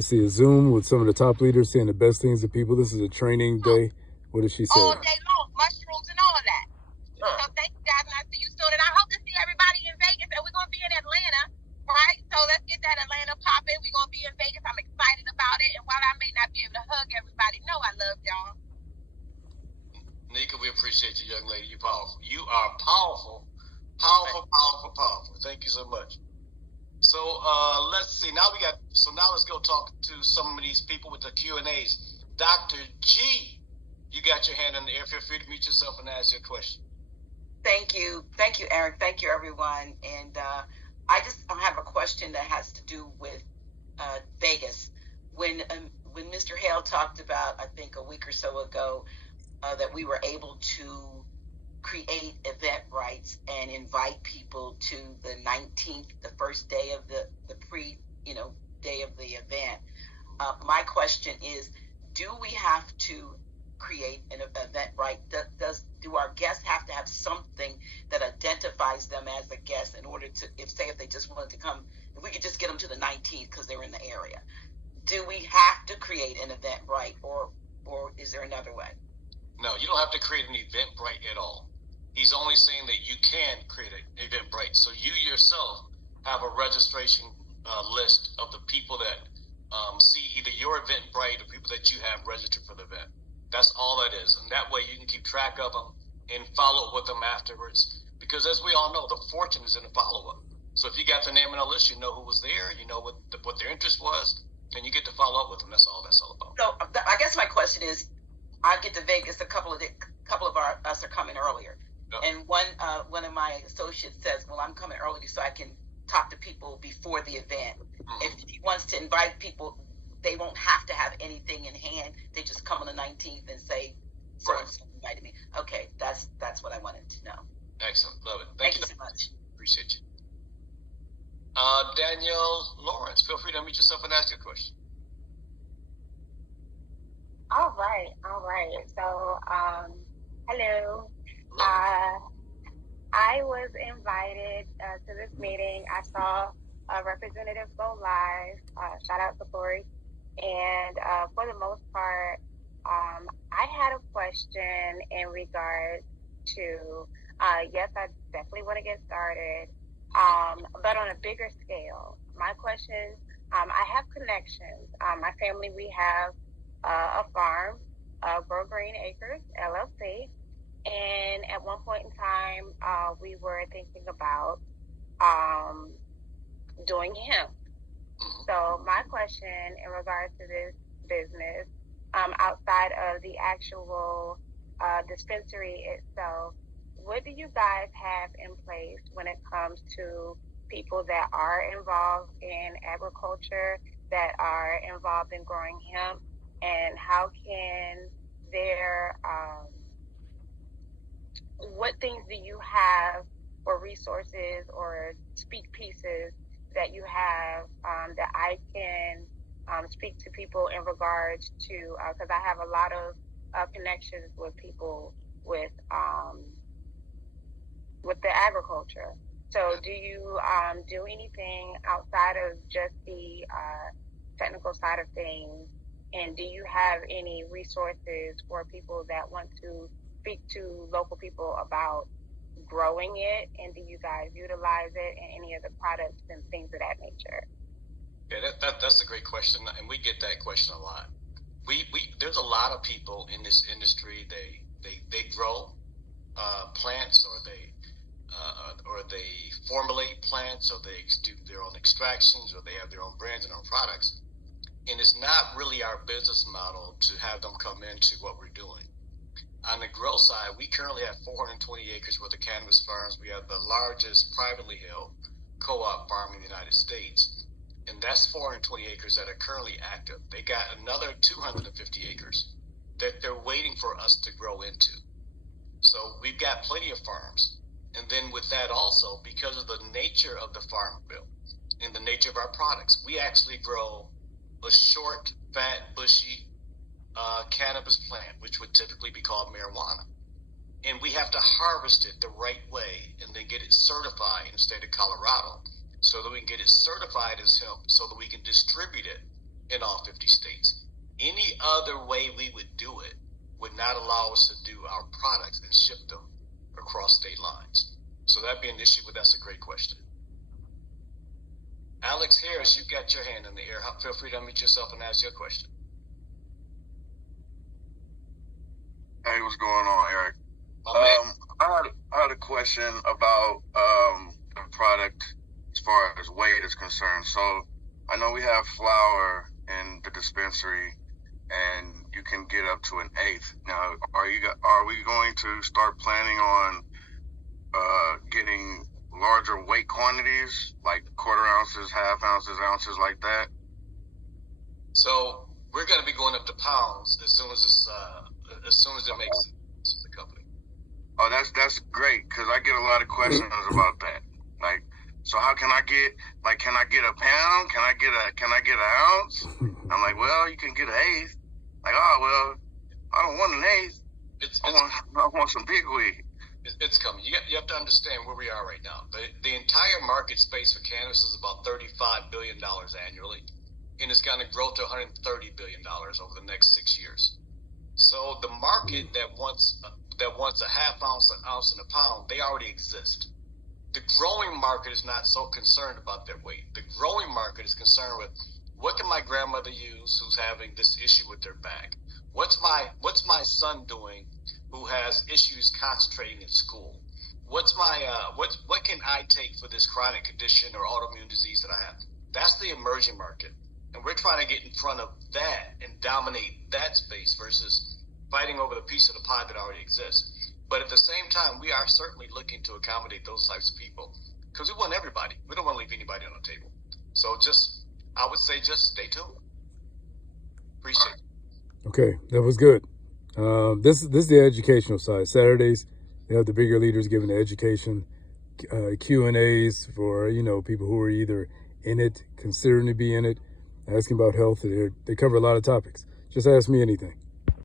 Let's see, a Zoom with some of the top leaders saying the best things to people. This is a training day. What did she say? All day long, mushrooms and all that. So thank you guys, and I'll see you soon. And I hope to see everybody in Vegas. And we're going to be in Atlanta, right? So let's get that Atlanta popping. We're going to be in Vegas. I'm excited about it. And while I may not be able to hug everybody, know I love y'all. Nika, we appreciate you, young lady. You're powerful. You are powerful. Powerful. Thank you so much. So let's see. Now let's go talk to some of these people with the Q&As. Dr. G, you got your hand in the air. Feel free to mute yourself and ask your question. Thank you, Eric. Thank you, everyone. And I just have a question that has to do with Vegas. When Mr. Hale talked about, I think a week or so ago, that we were able to create Eventbrite and invite people to the 19th, the first day of the day of the event. My question is, do we have to create an Eventbrite? Do our guests have to have something that identifies them as a guest in order to, if they just wanted to come, if we could just get them to the 19th because they're in the area? Do we have to create an Eventbrite, or is there another way? No, you don't have to create an Eventbrite at all. He's only saying that you can create an Eventbrite. So you yourself have a registration list of the people that see either your Eventbrite or people that you have registered for the event. That's all that is. And that way you can keep track of them and follow up with them afterwards. Because as we all know, the fortune is in the follow-up. So if you got the name on the list, you know who was there, you know what their interest was, and you get to follow up with them. That's all about. So I guess my question is, I get to Vegas, a couple of us are coming earlier. Yep. And one of my associates says, well, I'm coming early so I can talk to people before the event. Mm-hmm. If he wants to invite people, they won't have to have anything in hand. They just come on the 19th and say, so-and-so invited me. Okay, that's what I wanted to know. Excellent. Love it. Thank you so much. Appreciate you. Danielle Lawrence, feel free to unmute yourself and ask your question. All right. So, hello. I was invited to this meeting. I saw a representative go live. Shout out to Corey. And for the most part, I had a question in regards to, yes, I definitely want to get started, but on a bigger scale. My question, I have connections. My family, we have a farm, Grow Green Acres, LLC. And at one point in time, we were thinking about doing hemp. So my question in regards to this business, outside of the actual dispensary itself, what do you guys have in place when it comes to people that are involved in agriculture, that are involved in growing hemp, and how can their what things do you have or resources or speak pieces that you have that I can speak to people in regards to, because I have a lot of connections with people with the agriculture. So do you do anything outside of just the technical side of things? And do you have any resources for people that want to speak to local people about growing it? And do you guys utilize it in any of the products and things of that nature? Yeah, that's a great question, and we get that question a lot. We there's a lot of people in this industry. They grow plants, or they formulate plants, or they do their own extractions, or they have their own brands and own products. And it's not really our business model to have them come into what we're doing. On the grow side, we currently have 420 acres worth of cannabis farms. We have the largest privately held co-op farm in the United States. And that's 420 acres that are currently active. They got another 250 acres that they're waiting for us to grow into. So we've got plenty of farms. And then with that also, because of the nature of the farm bill and the nature of our products, we actually grow a short, fat, bushy cannabis plant, which would typically be called marijuana. And we have to harvest it the right way and then get it certified in the state of Colorado so that we can get it certified as hemp, so that we can distribute it in all 50 states. Any other way we would do it would not allow us to do our products and ship them across state lines. So that'd be an issue, but that's a great question. Alex Harris, you got your hand in the air. Feel free to unmute yourself and ask your question. Hey, what's going on, Eric? I had a question about the product as far as weight is concerned. So I know we have flour in the dispensary, and you can get up to an eighth. Now, are we going to start planning on getting larger weight quantities, like quarter ounces, half ounces, ounces like that? So we're going to be going up to pounds as soon as it makes sense to the company. Oh, that's great, because I get a lot of questions about that. Like, so how can I get a pound? Can I get an ounce? I'm like, well, you can get an eighth. Like, oh, well, I don't want an eighth. I want some big weed. It's coming. You have to understand where we are right now. The entire market space for cannabis is about $35 billion annually, and it's going to grow to $130 billion over the next 6 years. So the market that wants a half ounce, an ounce, and a pound, they already exist. The growing market is not so concerned about their weight. The growing market is concerned with, what can my grandmother use who's having this issue with their back? What's my son doing who has issues concentrating in school? What can I take for this chronic condition or autoimmune disease that I have? That's the emerging market. And we're trying to get in front of that and dominate that space versus fighting over the piece of the pie that already exists. But at the same time, we are certainly looking to accommodate those types of people, because we want everybody. We don't want to leave anybody on the table. So I would say just stay tuned. Appreciate it. Okay, that was good. This is the educational side. Saturdays, they have the bigger leaders giving the education, Q&As for, people who are either in it, considering to be in it, asking about health. They cover a lot of topics. Just ask me anything.